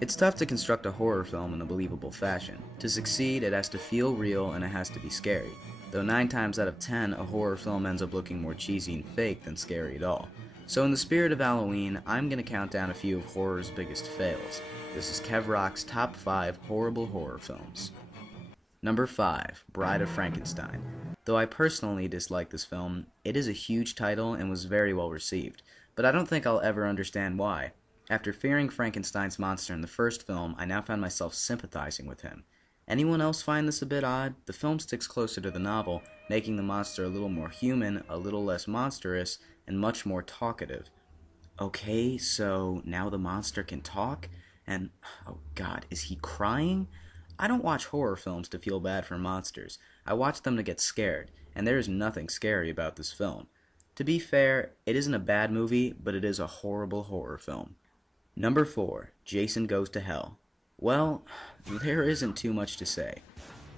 It's tough to construct a horror film in a believable fashion. To succeed, it has to feel real and it has to be scary. Though 9 times out of 10, a horror film ends up looking more cheesy and fake than scary at all. So in the spirit of Halloween, I'm going to count down a few of horror's biggest fails. This is Kev Rock's top 5 horrible horror films. Number 5, Bride of Frankenstein. Though I personally dislike this film, it is a huge title and was very well received, but I don't think I'll ever understand why. After fearing Frankenstein's monster in the first film, I now found myself sympathizing with him. Anyone else find this a bit odd? The film sticks closer to the novel, making the monster a little more human, a little less monstrous, and much more talkative. Okay, so now the monster can talk? And, oh god, is he crying? I don't watch horror films to feel bad for monsters. I watch them to get scared, and there is nothing scary about this film. To be fair, it isn't a bad movie, but it is a horrible horror film. Number 4, Jason Goes to Hell. Well, there isn't too much to say.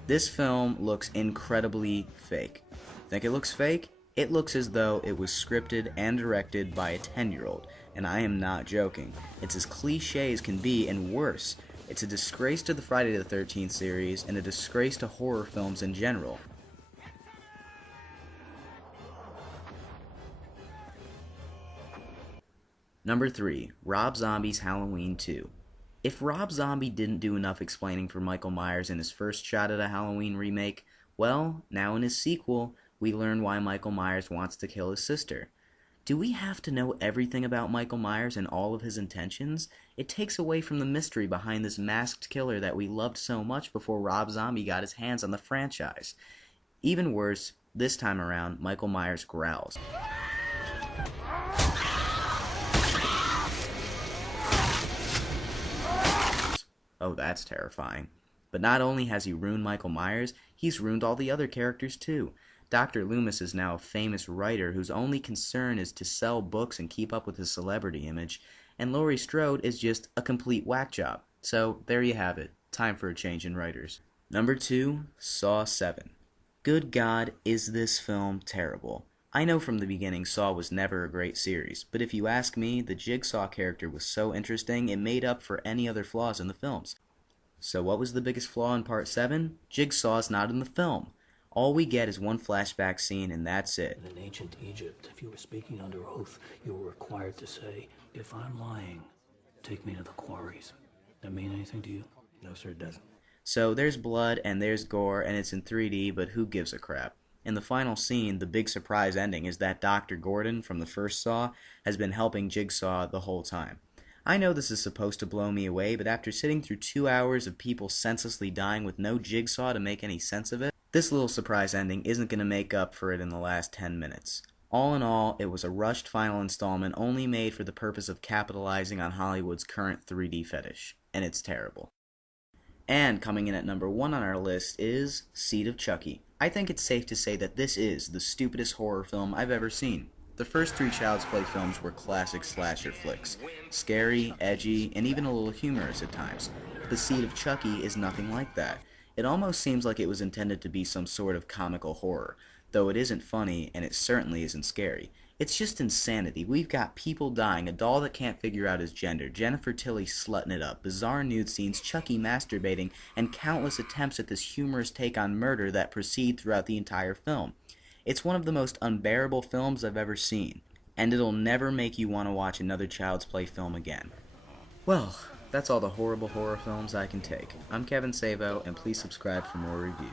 This film looks incredibly fake. Think it looks fake? It looks as though it was scripted and directed by a 10-year-old, and I am not joking. It's as cliche as can be, and worse. It's a disgrace to the Friday the 13th series, and a disgrace to horror films in general. Number 3, Rob Zombie's Halloween 2. If Rob Zombie didn't do enough explaining for Michael Myers in his first shot at a Halloween remake, well, now in his sequel, we learn why Michael Myers wants to kill his sister. Do we have to know everything about Michael Myers and all of his intentions? It takes away from the mystery behind this masked killer that we loved so much before Rob Zombie got his hands on the franchise. Even worse, this time around, Michael Myers growls. Oh, that's terrifying. But not only has he ruined Michael Myers, he's ruined all the other characters too. Dr. Loomis is now a famous writer whose only concern is to sell books and keep up with his celebrity image, and Laurie Strode is just a complete whack job. So there you have it. Time for a change in writers. Number 2, Saw 7. Good God, is this film terrible. I know from the beginning Saw was never a great series, but if you ask me, the Jigsaw character was so interesting it made up for any other flaws in the films. So what was the biggest flaw in Part 7? Jigsaw's not in the film. All we get is one flashback scene and that's it. In ancient Egypt, if you were speaking under oath, you were required to say, "If I'm lying, take me to the quarries." That mean anything to you? No, sir, it doesn't. So there's blood and there's gore and it's in 3D, but who gives a crap? In the final scene, the big surprise ending is that Dr. Gordon from the first Saw has been helping Jigsaw the whole time. I know this is supposed to blow me away, but after sitting through 2 hours of people senselessly dying with no Jigsaw to make any sense of it, this little surprise ending isn't going to make up for it in the last 10 minutes. All in all, it was a rushed final installment only made for the purpose of capitalizing on Hollywood's current 3D fetish, and it's terrible. And coming in at number 1 on our list is Seed of Chucky. I think it's safe to say that this is the stupidest horror film I've ever seen. The first 3 Child's Play films were classic slasher flicks. Scary, edgy, and even a little humorous at times. The Seed of Chucky is nothing like that. It almost seems like it was intended to be some sort of comical horror, though it isn't funny and it certainly isn't scary. It's just insanity. We've got people dying, a doll that can't figure out his gender, Jennifer Tilly slutting it up, bizarre nude scenes, Chucky masturbating, and countless attempts at this humorous take on murder that proceed throughout the entire film. It's one of the most unbearable films I've ever seen, and it'll never make you want to watch another Child's Play film again. Well, that's all the horrible horror films I can take. I'm Kevin Savo, and please subscribe for more reviews.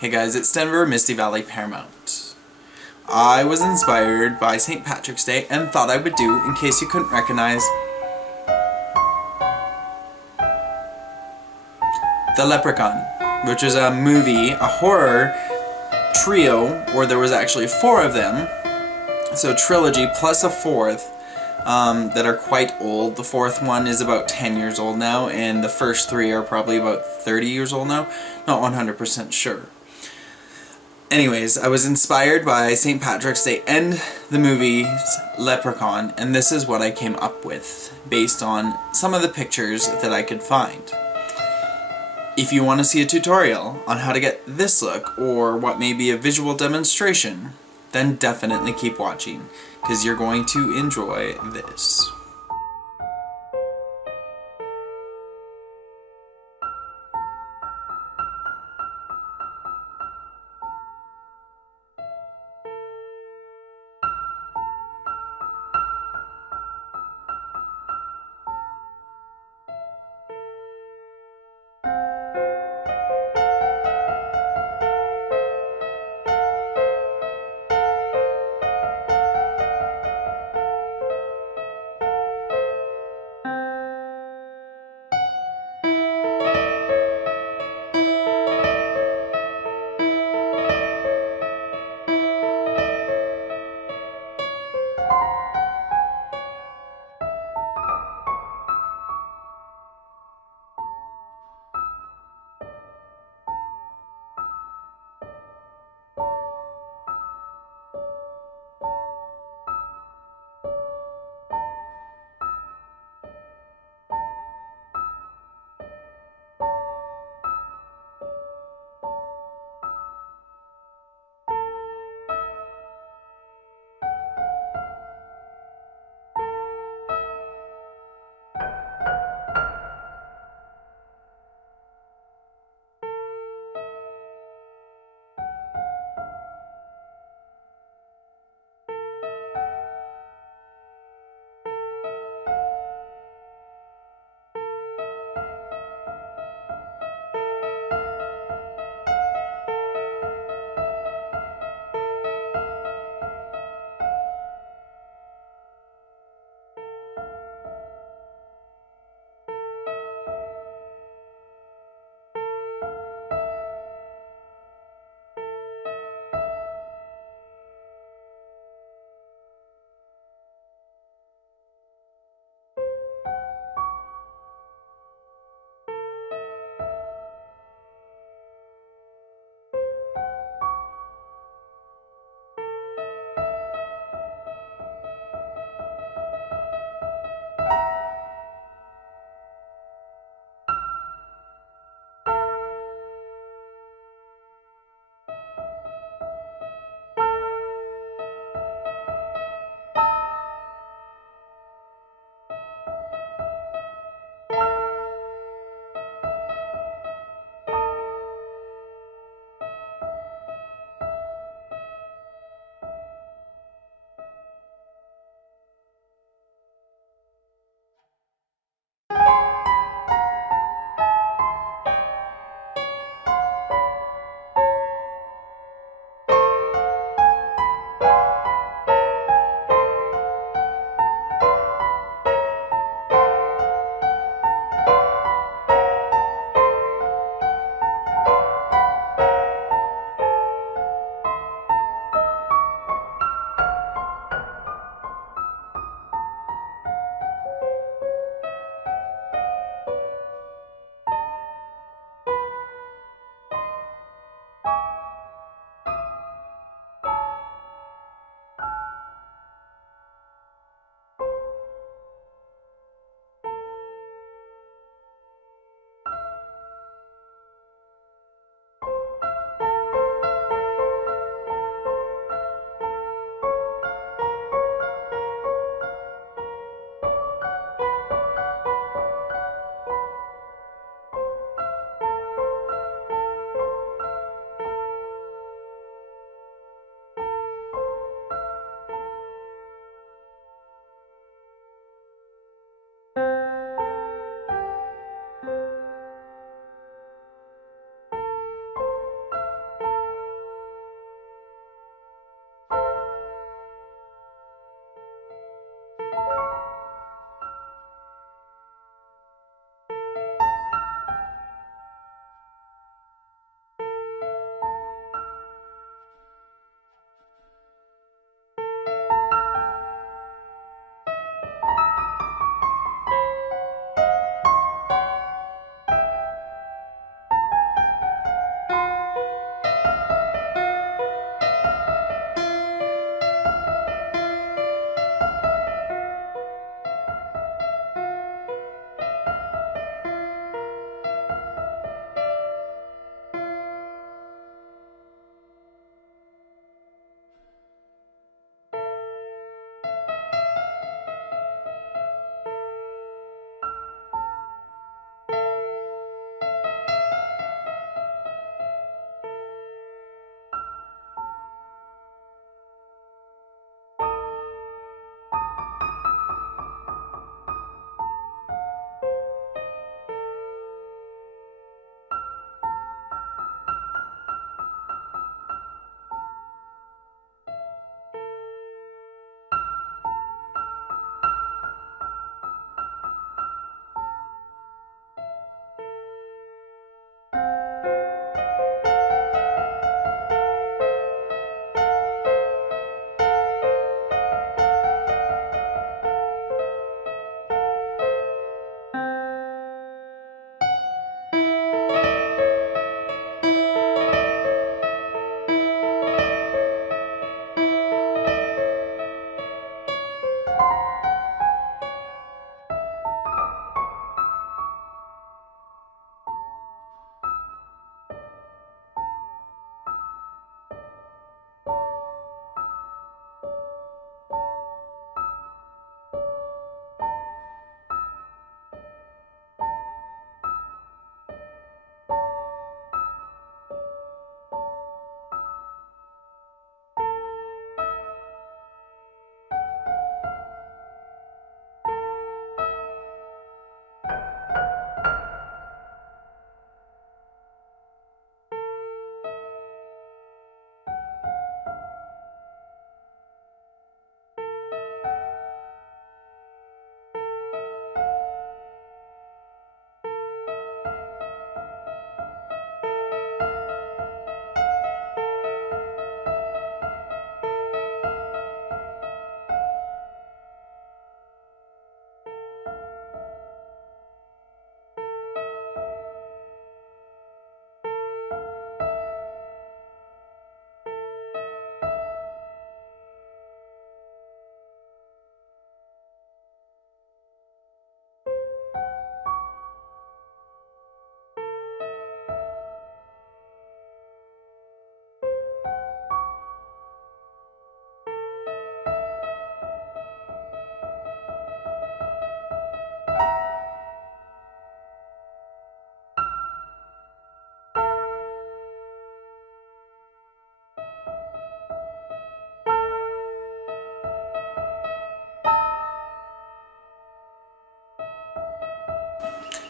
Hey guys, it's Denver, Misty Valley Paramount. I was inspired by St. Patrick's Day and thought I would do, in case you couldn't recognize, The Leprechaun, which is a movie, a horror trio, where there was actually 4 of them, so trilogy plus a 4th, that are quite old. The fourth one is about 10 years old now, and the first three are probably about 30 years old now. Not 100% sure. Anyways, I was inspired by St. Patrick's Day and the movies Leprechaun, and this is what I came up with based on some of the pictures that I could find. If you want to see a tutorial on how to get this look, or what may be a visual demonstration, then definitely keep watching, because you're going to enjoy this.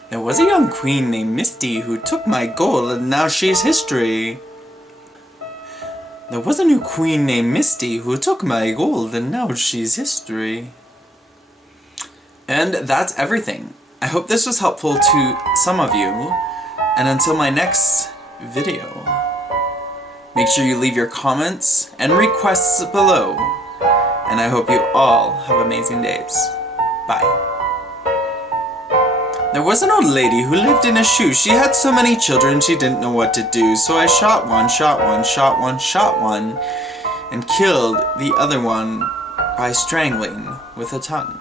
There was a young queen named Misty who took my gold and now she's history. There was a new queen named Misty who took my gold and now she's history. And that's everything. I hope this was helpful to some of you. And until my next video, make sure you leave your comments and requests below. And I hope you all have amazing days. Bye. There was an old lady who lived in a shoe. She had so many children she didn't know what to do. So I shot one, shot one, shot one, shot one, and killed the other one by strangling with a tongue.